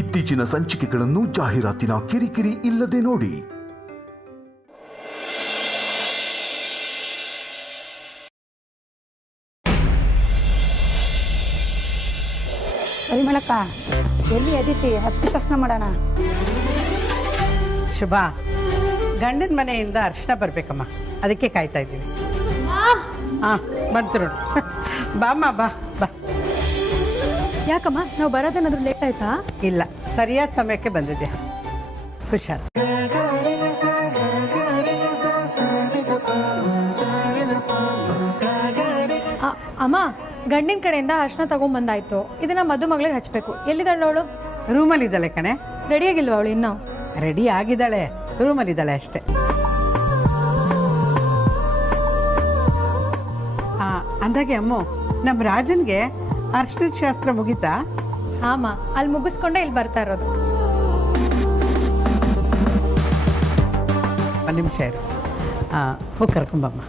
ಇತ್ತೀಚಿನ ಸಂಚಿಕೆಗಳನ್ನು ಜಾಹೀರಾತಿನ ಕಿರಿಕಿರಿ ಇಲ್ಲದೆ ನೋಡಿ. ಪರಿಮಳಕ್ಕ ಎಲ್ಲಿ ಅದಿತಿ ಅಷ್ಟು ಶಾಸ್ತ್ರ ಮಾಡೋಣ. ಶುಭ, ಗಂಡನ ಮನೆಯಿಂದ ಅರ್ಶನ ಬರ್ಬೇಕಮ್ಮ, ಅದಕ್ಕೆ ಕಾಯ್ತಾ ಇದ್ದೀವಿ. ಬಂತು ನೋಡು. ಬಾಮ್ಮ ಬಾ ಬಾ. ಯಾಕಮ್ಮ ನಾವು ಬರೋದೇನಾದ್ರೂ ಲೇಟ್ ಆಯ್ತಾ? ಇಲ್ಲ, ಸರಿಯಾದ ಸಮಯಕ್ಕೆ ಬಂದಿದ್ದೆ. ಹುಷಾರು. ಅಮ್ಮ, ಗಂಡಿನ ಕಡೆಯಿಂದ ಅರ್ಶನ ತಗೊಂಡ್ಬಂದಾಯ್ತು. ಇದನ್ನ ಮದುಮಗಳಿಗೆ ಹಚ್ಬೇಕು. ಎಲ್ಲಿದ್ದಾಳೆ ಅವಳು? ರೂಮಲ್ಲಿ ಇದ್ದಾಳೆ ಕಣೆ. ರೆಡಿಯಾಗಿಲ್ವ ಅವಳು ಇನ್ನು? ರೆಡಿ ಆಗಿದ್ದಾಳೆ, ರೂಮಲ್ಲಿ ಇದ್ದಾಳೆ ಅಷ್ಟೇ. ಅಂದಾಗೆ ಅಮ್ಮು, ನಮ್ಮ ರಾಜನ್ಗೆ ಅರ್ಶನ ಶಾಸ್ತ್ರ ಮುಗೀತಾ? ಹಾಮ, ಅಲ್ಲಿ ಮುಗಿಸ್ಕೊಂಡೆ ಇಲ್ಲಿ ಬರ್ತಾ ಇರೋದು. ಒಂದು ನಿಮಿಷ ಇರು. ಹೋಗಿ ಕರ್ಕೊಂಬಮ್ಮ.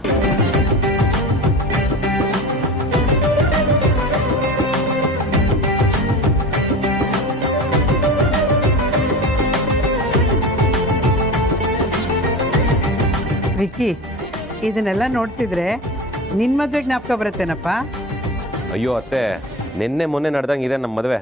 ವಿಕ್ಕಿ, ಇದನ್ನೆಲ್ಲ ನೋಡ್ತಿದ್ರೆ ನಿನ್ನ ಮದುವೆ ಜ್ಞಾಪಕ ಬರುತ್ತೇನಪ್ಪ? ಅಯ್ಯೋ ಅತ್ತೆ, ನಿನ್ನೆ ಮೊನ್ನೆ ನಡೆದಂಗೆ ಇದೆ ನಮ್ಮ ಮದುವೆ.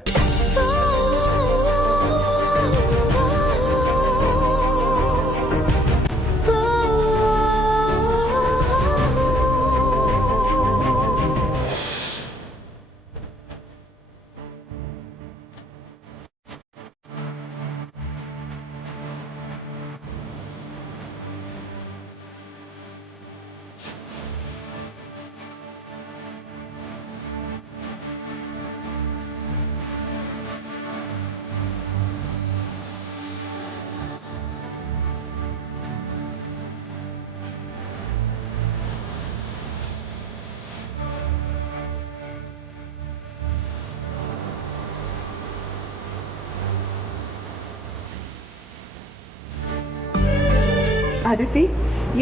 ಅದಿತಿ,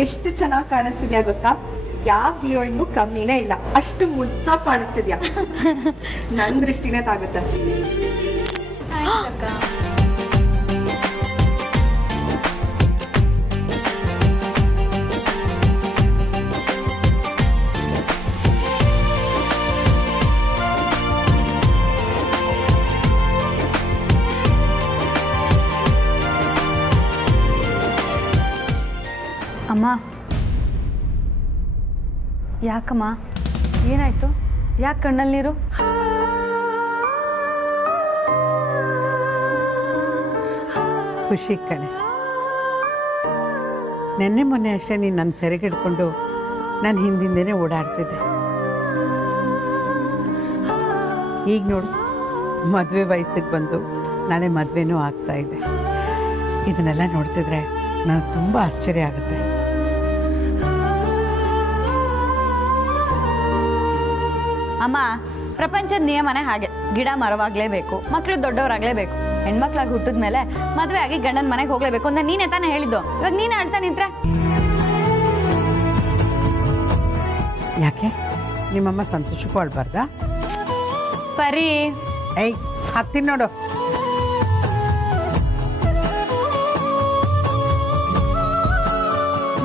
ಎಷ್ಟು ಚೆನ್ನಾಗಿ ಕಾಣಿಸ್ತಿದ್ಯಾ ಗೊತ್ತಾ? ಯಾವ ಹೀರೋಯಿನ್ಗೂ ಕಮ್ಮಿನೇ ಇಲ್ಲ, ಅಷ್ಟು ಮುದ್ದಾಗಿ ಕಾಣಿಸ್ತಿದ್ಯಾ. ನನ್ ದೃಷ್ಟಿನೇ ತಾಗುತ್ತೆ. ಅಮ್ಮ, ಯಾಕಮ್ಮ, ಏನಾಯ್ತು? ಯಾಕೆ ಕಣ್ಣಲ್ಲಿ ನೀರು? ಖುಷಿ ಕಣೆ. ನೆನ್ನೆ ಮೊನ್ನೆ ಅಷ್ಟೇ ನೀನು ನನ್ನ ಸೆರೆಗೆ ಹಿಡ್ಕೊಂಡು ನಾನು ಹಿಂದಿಂದೇನೆ ಓಡಾಡ್ತಿದ್ದೆ. ಈಗ ನೋಡು, ಮದುವೆ ವಯಸ್ಸಿಗೆ ಬಂದು ನಾಳೆ ಮದುವೆನೂ ಆಗ್ತಾ ಇದೆ. ಇದನ್ನೆಲ್ಲ ನೋಡ್ತಿದ್ರೆ ನನಗೆ ತುಂಬ ಆಶ್ಚರ್ಯ ಆಗುತ್ತೆ. ಅಮ್ಮ, ಪ್ರಪಂಚದ ನಿಯಮನೇ ಹಾಗೆ. ಗಿಡ ಮರವಾಗ್ಲೇಬೇಕು, ಮಕ್ಕಳು ದೊಡ್ಡವರಾಗ್ಲೇಬೇಕು. ಹೆಣ್ಮಕ್ಳಾಗಿ ಹುಟ್ಟಿದ ಮೇಲೆ ಮದುವೆ ಆಗಿ ಗಂಡನ ಮನೆಗೆ ಹೋಗ್ಲೇಬೇಕು ಅಂತ ನೀನೇ ತಾನೇ ಹೇಳಿದ್ದು. ಇವಾಗ ನೀನೇ ಹೇಳ್ತಾ ನಿಂತ್ರೆ ಯಾಕೆ ನಿಮ್ಮಮ್ಮ ಸಂತೋಷಕ್ಕೂ ಅಳ್ಬಾರ್ದಾ? ಪರಿ, ಏಯ್ ಹತ್ತೀನಿ ನೋಡು.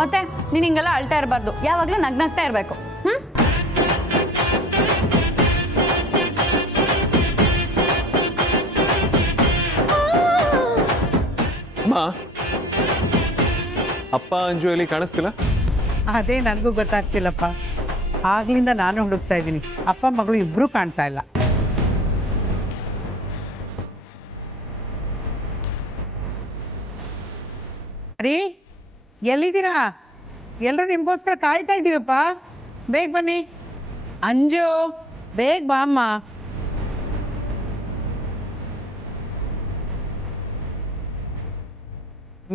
ಮತ್ತೆ ನೀನ್ ಹಿಂಗೆಲ್ಲ ಅಳ್ತಾ ಇರಬಾರ್ದು, ಯಾವಾಗ್ಲೂ ನಗ್ನಗ್ತಾ ಇರ್ಬೇಕು. ಅಪ್ಪ ಅಂಜು ಎಲ್ಲಿ ಕಾಣಿಸ್ತಿಲ್ಲ? ಅದೇ ನನಗೂ ಗೊತ್ತಾಗ್ತಿಲ್ಲಪ್ಪ. ಆಗ್ಲಿಂದ ನಾನು ಹುಡುಕ್ತಾ ಇದ್ದೀನಿ. ಅಪ್ಪ ಮಗಳು ಇಬ್ರು ಕಾಣ್ತಾ ಇಲ್ಲ. ಅರೀ, ಎಲ್ಲಿದ್ದೀರಾ? ಎಲ್ಲರೂ ನಿಮ್ಗೋಸ್ಕರ ಕಾಯ್ತಾ ಇದ್ದೀವಪ್ಪ. ಬೇಗ ಬನ್ನಿ. ಅಂಜು, ಬೇಗ ಬಾ ಅಮ್ಮ.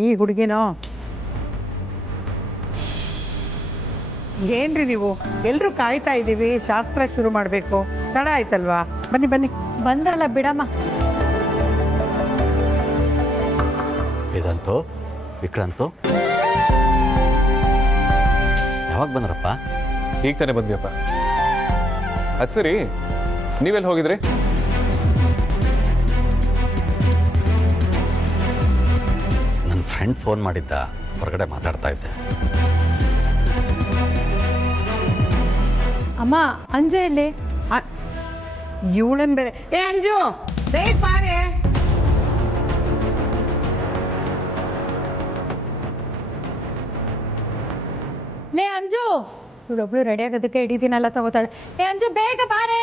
ಈ ಹುಡುಗಿನೋ? ಏನ್ರಿ ನೀವು? ಎಲ್ಲರೂ ಕಾಯ್ತಾ ಇದ್ದೀವಿ, ಶಾಸ್ತ್ರ ಶುರು ಮಾಡಬೇಕು. ತಡ ಆಯ್ತಲ್ವಾ? ಬನ್ನಿ ಬನ್ನಿ. ಬಂದ್ರಲ್ಲ ಬಿಡಮ್ಮ. ವೇದಾಂತು, ವಿಕ್ರಾಂತು, ಯಾವಾಗ ಬಂದ್ರಪ್ಪ? ಈಗ ತಾನೇ ಬಂದ್ವಿಯಪ್ಪ. ಅದು ಸರಿ, ನೀವೆಲ್ಲಿ ಹೋಗಿದ್ರಿ? ಫ್ರೆಂಡ್ ಫೋನ್ ಮಾಡಿದ್ದ, ಹೊರಗಡೆ ಮಾತಾಡ್ತಾ ಇದ್ದೆ. ಅಮ್ಮ ಅಂಜೆ ಇಲ್ಲಿ. ಇವಳನ್ ಬೇರೆ. ಏ ಅಂಜು, ಬೇಗ ಬಾರೆ. ಲೇ ಅಂಜು, ಇವಳೊಬ್ಳು ರೆಡಿ ಆಗೋದಕ್ಕೆ ಇಡೀ ದಿನ ಎಲ್ಲ ತಗೋತಾಳೆ. ಏ ಅಂಜು ಬೇಗ ಬಾರೆ.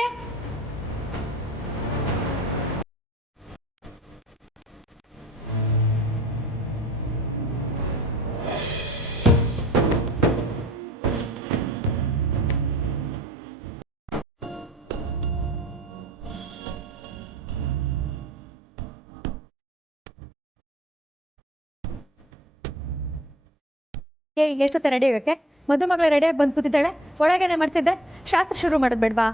ಏ ಎಷ್ಟೊತ್ತೆ ರೆಡಿ ಆಗೋಕ್ಕೆ? ಮದುಮಗಳ ರೆಡಿಯಾಗಿ ಬಂದು ಕೂತಿದ್ದಾಳೆ, ಒಳಗೇನೆ ಮಾಡ್ತಿದ್ದೆ. ಶಾಸ್ತ್ರ ಶುರು ಮಾಡೋದು ಬೇಡವಾ?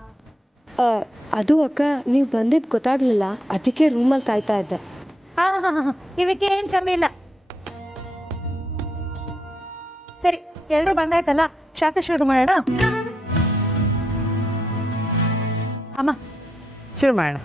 ಅದು ಅಕ್ಕ, ನೀವು ಬಂದಿದ್ದು ಗೊತ್ತಾಗ್ಲಿಲ್ಲ, ಅದಕ್ಕೆ ರೂಮಲ್ಲಿ ಕಾಯ್ತಾ ಇದ್ದೆ. ಹಾಂ ಇವಕ್ಕೆ ಏನು ಕಮ್ಮಿ ಇಲ್ಲ. ಸರಿ, ಎಲ್ಲರೂ ಬಂದಾಯ್ತಲ್ಲ, ಶಾಸ್ತ್ರ ಶುರು ಮಾಡೋಣ. ಅಮ್ಮ ಶುರು ಮಾಡೋಣ.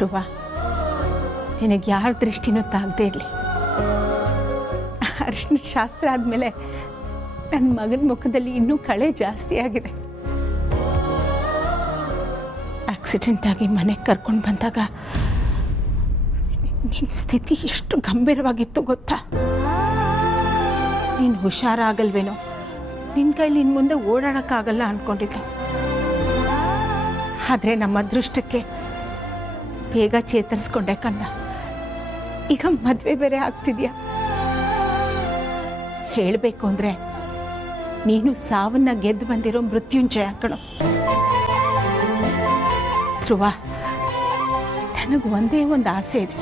ಧ್ರುವ, ನಿನಗೆ ಯಾರ ದೃಷ್ಟಿನೂ ತಾಗದೇ ಇರಲಿ. ಅರಿಶಿನ ಶಾಸ್ತ್ರ ಆದಮೇಲೆ ನನ್ನ ಮಗನ ಮುಖದಲ್ಲಿ ಇನ್ನೂ ಕಳೆ ಜಾಸ್ತಿ ಆಗಿದೆ. ಆಕ್ಸಿಡೆಂಟ್ ಆಗಿ ಮನೆಗೆ ಕರ್ಕೊಂಡು ಬಂದಾಗ ನಿನ್ನ ಸ್ಥಿತಿ ಎಷ್ಟು ಗಂಭೀರವಾಗಿತ್ತು ಗೊತ್ತಾ? ನೀನು ಹುಷಾರಾಗಲ್ವೇನೋ, ನಿನ್ನ ಕೈಲಿ ಇನ್ನು ಮುಂದೆ ಓಡಾಡೋಕ್ಕಾಗಲ್ಲ ಅಂದ್ಕೊಂಡಿದ್ದೆ. ಆದರೆ ನಮ್ಮ ಅದೃಷ್ಟಕ್ಕೆ ಬೇಗ ಚೇತರಿಸ್ಕೊಂಡೆ ಕಂಡ. ಈಗ ಮದುವೆ ಬೇರೆ ಆಗ್ತಿದ್ಯಾ. ಹೇಳಬೇಕು ಅಂದರೆ ನೀನು ಸಾವನ್ನ ಗೆದ್ದು ಬಂದಿರೋ ಮೃತ್ಯುಂಜಯ ಕಣೋ. ಧ್ರುವ, ನನಗೆ ಒಂದೇ ಒಂದು ಆಸೆ ಇದೆ.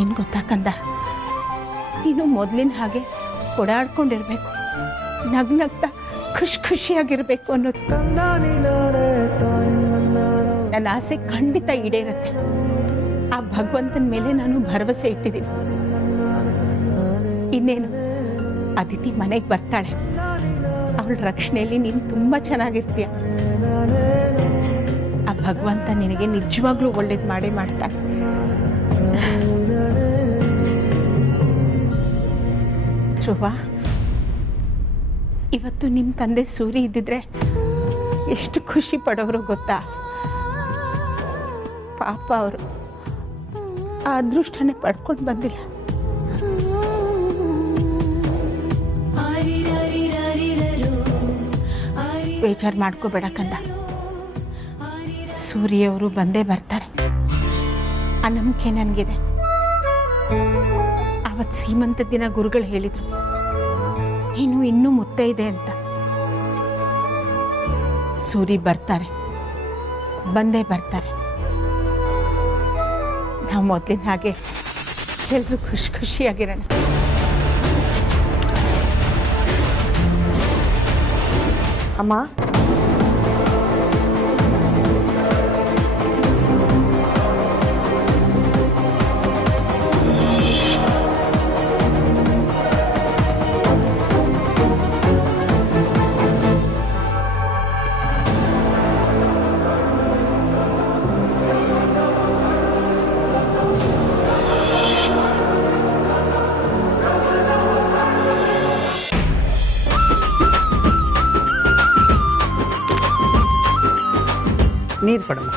ಏನು ಗೊತ್ತಾ ಕಂದ, ನೀನು ಮೊದಲಿನ ಹಾಗೆ ಓಡಾಡ್ಕೊಂಡಿರ್ಬೇಕು, ನಗ್ನಗ್ತಾ ಖುಷಿಯಾಗಿರ್ಬೇಕು ಅನ್ನೋದು. ನನ್ನ ಆಸೆ ಖಂಡಿತ ಈಡೇರುತ್ತೆ. ಆ ಭಗವಂತನ ಮೇಲೆ ನಾನು ಭರವಸೆ ಇಟ್ಟಿದ್ದೀನಿ. ಇನ್ನೇನು, ಅದಿತಿ ಮನೆಗೆ ಬರ್ತಾಳೆ. ಅವಳ ರಕ್ಷಣೆಯಲ್ಲಿ ನೀನು ತುಂಬ ಚೆನ್ನಾಗಿರ್ತೀಯ. ಆ ಭಗವಂತ ನಿನಗೆ ನಿಜವಾಗ್ಲೂ ಒಳ್ಳೇದು ಮಾಡೇ ಮಾಡ್ತಾನೆ. ಧ್ರುವ, ಇವತ್ತು ನಿಮ್ಮ ತಂದೆ ಸೂರಿ ಇದ್ದಿದ್ರೆ ಎಷ್ಟು ಖುಷಿ ಪಡೋರು ಗೊತ್ತಾ? ಪಾಪ ಅವರು ಆ ಅದೃಷ್ಟನೇ ಪಡ್ಕೊಂಡು ಬಂದಿಲ್ಲ. ಬೇಜಾರು ಮಾಡ್ಕೋಬೇಡ ಕಂದ, ಸೂರ್ಯವರು ಬಂದೇ ಬರ್ತಾರೆ. ಆ ನಂಬಿಕೆ ನನಗಿದೆ. ಅವತ್ತು ಸೀಮಂತ ದಿನ ಗುರುಗಳು ಹೇಳಿದ್ರು, ನೀನು ಇನ್ನೂ ಮುತ್ತೆ ಇದೆ ಅಂತ. ಸೂರಿ ಬರ್ತಾರೆ, ಬಂದೇ ಬರ್ತಾರೆ. ನಾವು ಮೊದಲಿನ ಹಾಗೆ ಎಲ್ಲರೂ ಖುಷಿಯಾಗಿರೋಣ. ಅಮ್ಮ, ನೀರು ಕೊಡಮ್ಮ.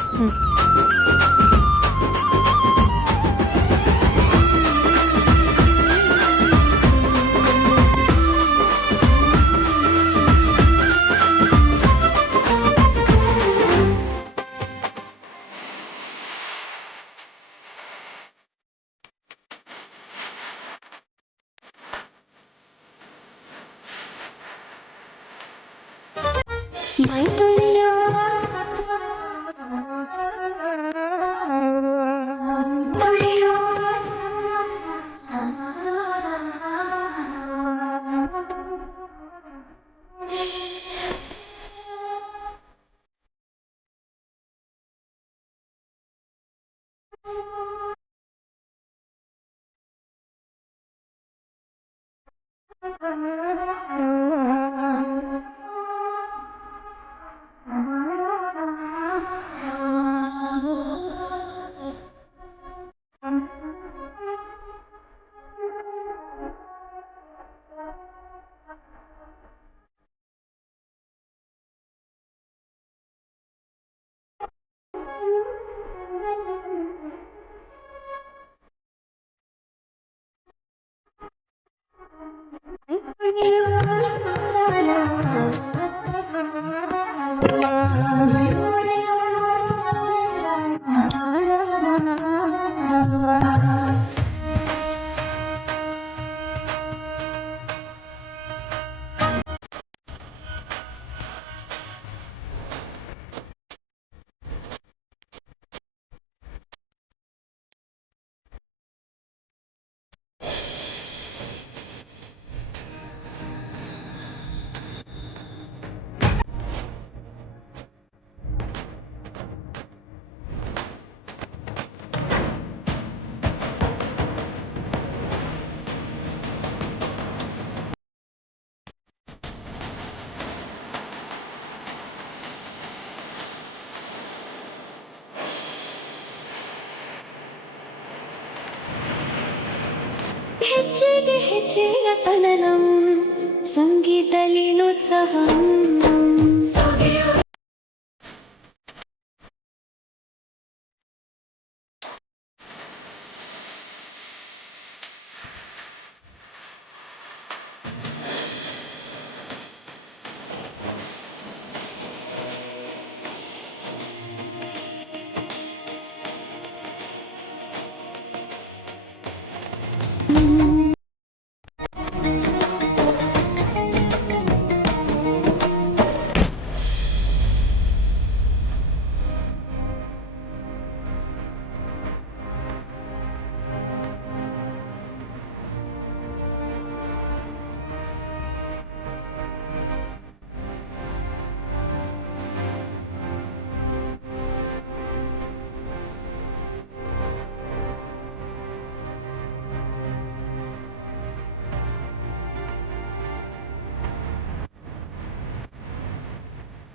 ಹೆಜ್ಜೆಗೆ ಹೆಜ್ಜೆಯ ತನನಂ ಸಂಗೀತ ಲೀನೋತ್ಸವಂ.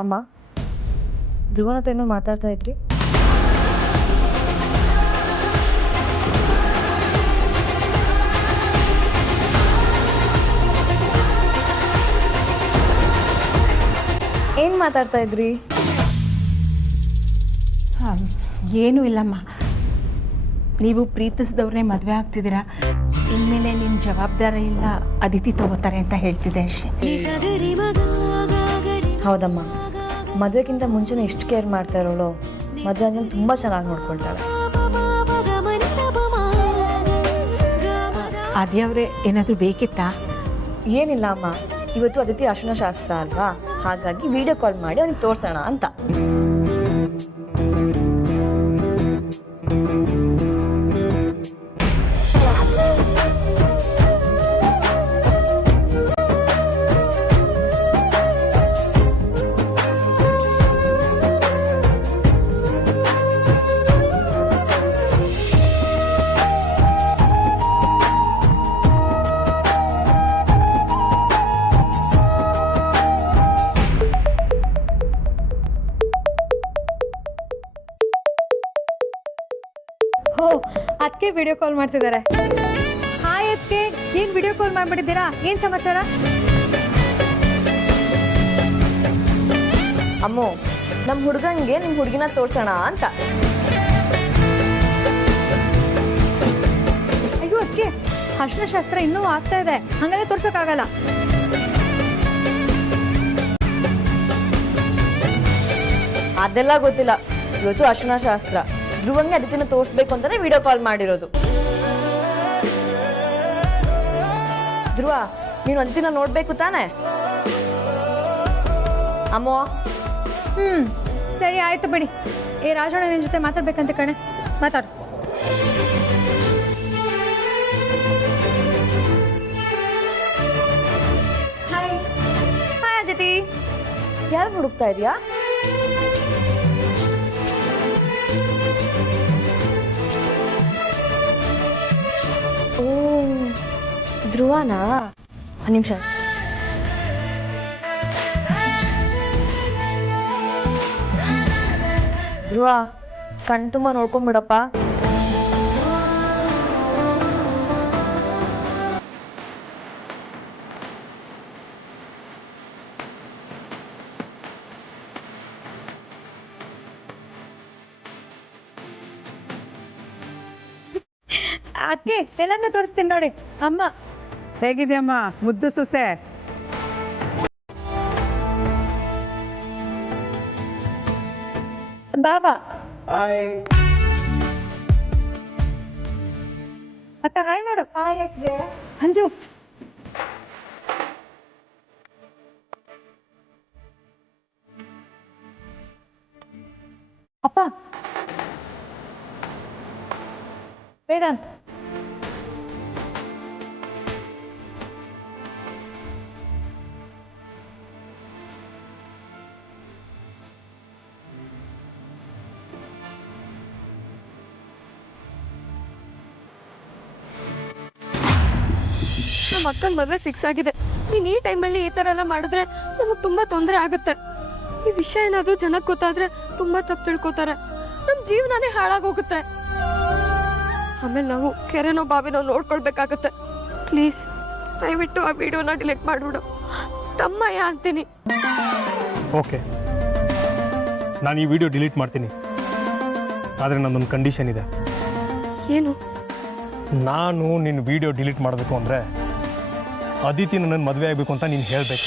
ಅಮ್ಮ, ಧ್ರುವನ ಹತ್ರ ಏನೋ ಮಾತಾಡ್ತಾ ಇದ್ರಿ? ಏನ್ ಮಾತಾಡ್ತಾ ಇದ್ರಿ? ಏನೂ ಇಲ್ಲಮ್ಮ, ನೀವು ಪ್ರೀತಿಸಿದವ್ರನ್ನೇ ಮದುವೆ ಆಗ್ತಿದ್ದೀರಾ, ಇನ್ಮೇಲೆ ನಿಮ್ಮ ಜವಾಬ್ದಾರಿ ಇಲ್ಲ ಅದಿತಿ ತಗೋತಾರೆ ಅಂತ ಹೇಳ್ತಿದ್ದೆ ಅಷ್ಟೇ. ಹೌದಮ್ಮ, ಮದುವೆಗಿಂತ ಮುಂಚೆನೇ ಎಷ್ಟು ಕೇರ್ ಮಾಡ್ತಾ ಇರೋಳು, ಮದುವೆ ಆದ್ಮೇಲೆ ತುಂಬ ಚೆನ್ನಾಗಿ ನೋಡ್ಕೊಳ್ತಾಳೆ. ಅದೇ ಅವರೇ ಏನಾದರೂ ಬೇಕಿತ್ತಾ? ಏನಿಲ್ಲ ಅಮ್ಮ, ಇವತ್ತು ಅದಿತಿ ಅರ್ಶಿನ ಶಾಸ್ತ್ರ ಅಲ್ವಾ, ಹಾಗಾಗಿ ವಿಡಿಯೋ ಕಾಲ್ ಮಾಡಿ ಅವ್ನಿಗೆ ತೋರಿಸೋಣ ಅಂತ. ಹೋ, ಅದಕ್ಕೆ ವಿಡಿಯೋ ಕಾಲ್ ಮಾಡ್ತಿದ್ದಾರೆ. ಹಾಯ್ ಅದಕ್ಕೆ, ಏನು ವಿಡಿಯೋ ಕಾಲ್ ಮಾಡ್ಬಿಟ್ಟಿದ್ದೀರಾ? ಏನು ಸಮಾಚಾರ? ಅಮ್ಮೋ, ನಮ್ಮ ಹುಡುಗಂಗೆ ನಿಮ್ಮ ಹುಡುಗಿನ ತೋರ್ಸೋಣ ಅಂತ. ಅಯ್ಯೋ ಅದಕ್ಕೆ, ಅರ್ಶಿನ ಶಾಸ್ತ್ರ ಇನ್ನೂ ಆಗ್ತಾ ಇದೆ, ಹಂಗಾದ್ರೆ ತೋರ್ಸೋಕ್ಕಾಗಲ್ಲ. ಅದೆಲ್ಲ ಗೊತ್ತಿಲ್ಲ, ಇವತ್ತು ಅರ್ಶಿನ ಶಾಸ್ತ್ರ. ಧ್ರುವಂಗೆ ಅದಿತಿನ ತೋರಿಸ್ಬೇಕು ಅಂತಾನೆ ವಿಡಿಯೋ ಕಾಲ್ ಮಾಡಿರೋದು. ಧ್ರುವ, ನೀನು ಅದಿತಿನ ನೋಡ್ಬೇಕು ತಾನೆ? ಅಮ್ಮೋ. ಸರಿ ಆಯ್ತು ಬಿಡಿ. ಏ ರಾಜಣ್ಣ, ನಿನ್ನ ಜೊತೆ ಮಾತಾಡ್ಬೇಕಂತ ಕಣೆ, ಮಾತಾಡು. ಹಾಯ್ ಹಾಯ್ ಅದಿತಿ, ಯಾರು ಹುಡುಕ್ತಾ ಇದೀಯಾ? ಓ, ಧ್ರುವನಾ? ನಿಮಿಷ. ಧ್ರುವ, ಕಣ್ ತುಂಬ ನೋಡ್ಕೊಂಡ್ಬಿಡಪ್ಪ. ಅದಕ್ಕೆ ಎಲ್ಲನ್ನ ತೋರಿಸ್ತೀನಿ ನೋಡಿ. ಅಮ್ಮ ಹೇಗಿದೆಯಮ್ಮ ಮುದ್ದು ಸೊಸೆ? ಬಾಬಾ ಅಕ್ಕ, ಹಾಯ್ ಮಾಡು. ಅಂಜು, ಅಪ್ಪ ವೇದಾಂತ್. ನಮ್ಮ ಅಕ್ಕನ ಮದುವೆ ಫಿಕ್ಸ್ ಆಗಿದೆ. ನೀನು ಈ ಟೈಮಲ್ಲಿ ಈ ಥರ ಎಲ್ಲ ಮಾಡಿದ್ರೆ ನಮಗೆ ತುಂಬ ತೊಂದರೆ ಆಗುತ್ತೆ. ಈ ವಿಷಯ ಏನಾದರೂ ಜನಕ್ಕೆ ಗೊತ್ತಾದ್ರೆ ತುಂಬ ತಪ್ಪು ತಿಳ್ಕೊತಾರೆ, ನಮ್ಮ ಜೀವನನೇ ಹಾಳಾಗೋಗುತ್ತೆ. ಆಮೇಲೆ ನಾವು ಕೆರೆನೋ ಬಾವಿನೋ ನೋಡ್ಕೊಳ್ಬೇಕಾಗತ್ತೆ. ಪ್ಲೀಸ್ ದಯವಿಟ್ಟು ಆ ವಿಡಿಯೋನ ಡಿಲೀಟ್ ಮಾಡಿಬಿಡು. ತಮ್ಮಯ್ಯ ಅಂತೀನಿ. ಓಕೆ, ನಾನು ಈ ವಿಡಿಯೋ ಡಿಲೀಟ್ ಮಾಡ್ತೀನಿ, ಆದರೆ ನನ್ನೊಂದು ಕಂಡೀಷನ್ ಇದೆ. ಏನು? ನಾನು ನಿನ್ನ ವಿಡಿಯೋ ಡಿಲೀಟ್ ಮಾಡಬೇಕು ಅಂದರೆ ಅದಿತಿ ನನ್ನ ಮದುವೆ ಆಗಬೇಕು ಅಂತ ನೀನು ಹೇಳಬೇಕು.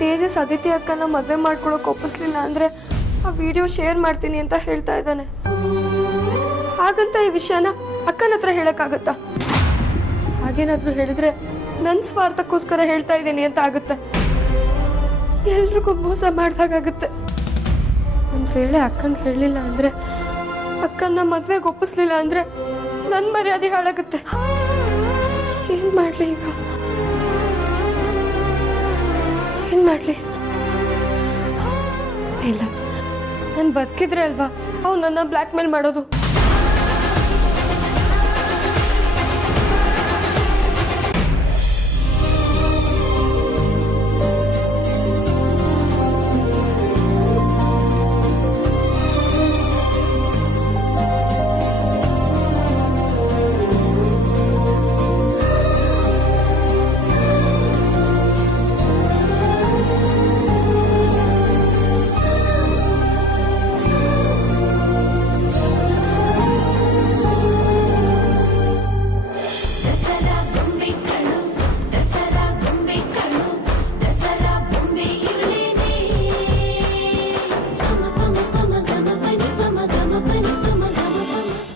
ತೇಜಸ್ ಅದಿತಿ ಅಕ್ಕನ ಮದುವೆ ಮಾಡ್ಕೊಳಕ್ಕೆ ಒಪ್ಪಿಸ್ಲಿಲ್ಲ ಅಂದರೆ ಆ ವಿಡಿಯೋ ಶೇರ್ ಮಾಡ್ತೀನಿ ಅಂತ ಹೇಳ್ತಾ ಇದ್ದಾನೆ. ಹಾಗಂತ ಈ ವಿಷಯನ ಅಕ್ಕನ ಹತ್ರ ಹೇಳೋಕ್ಕಾಗತ್ತಾ? ಹಾಗೇನಾದರೂ ಹೇಳಿದ್ರೆ ನನ್ನ ಸ್ವಾರ್ಥಕ್ಕೋಸ್ಕರ ಹೇಳ್ತಾ ಇದ್ದೀನಿ ಅಂತ ಆಗುತ್ತೆ. ಎಲ್ರಿಗೂ ಮೋಸ ಮಾಡ್ದಾಗುತ್ತೆ. ಒಂದು ವೇಳೆ ಅಕ್ಕಂಗೆ ಹೇಳಲಿಲ್ಲ ಅಂದರೆ, ಅಕ್ಕನ ಮದುವೆಗೆ ಒಪ್ಪಿಸ್ಲಿಲ್ಲ ಅಂದರೆ ನನ್ನ ಮರ್ಯಾದೆ ಹಾಳಾಗುತ್ತೆ. ಏನು ಮಾಡಲಿ ಈಗ? ಏನು ಮಾಡಲಿ? ನಾನು ಬದುಕಿದ್ರೆ ಅಲ್ವಾ ಅವ್ನು ನನ್ನ ಬ್ಲ್ಯಾಕ್ ಮೇಲ್ ಮಾಡೋದು.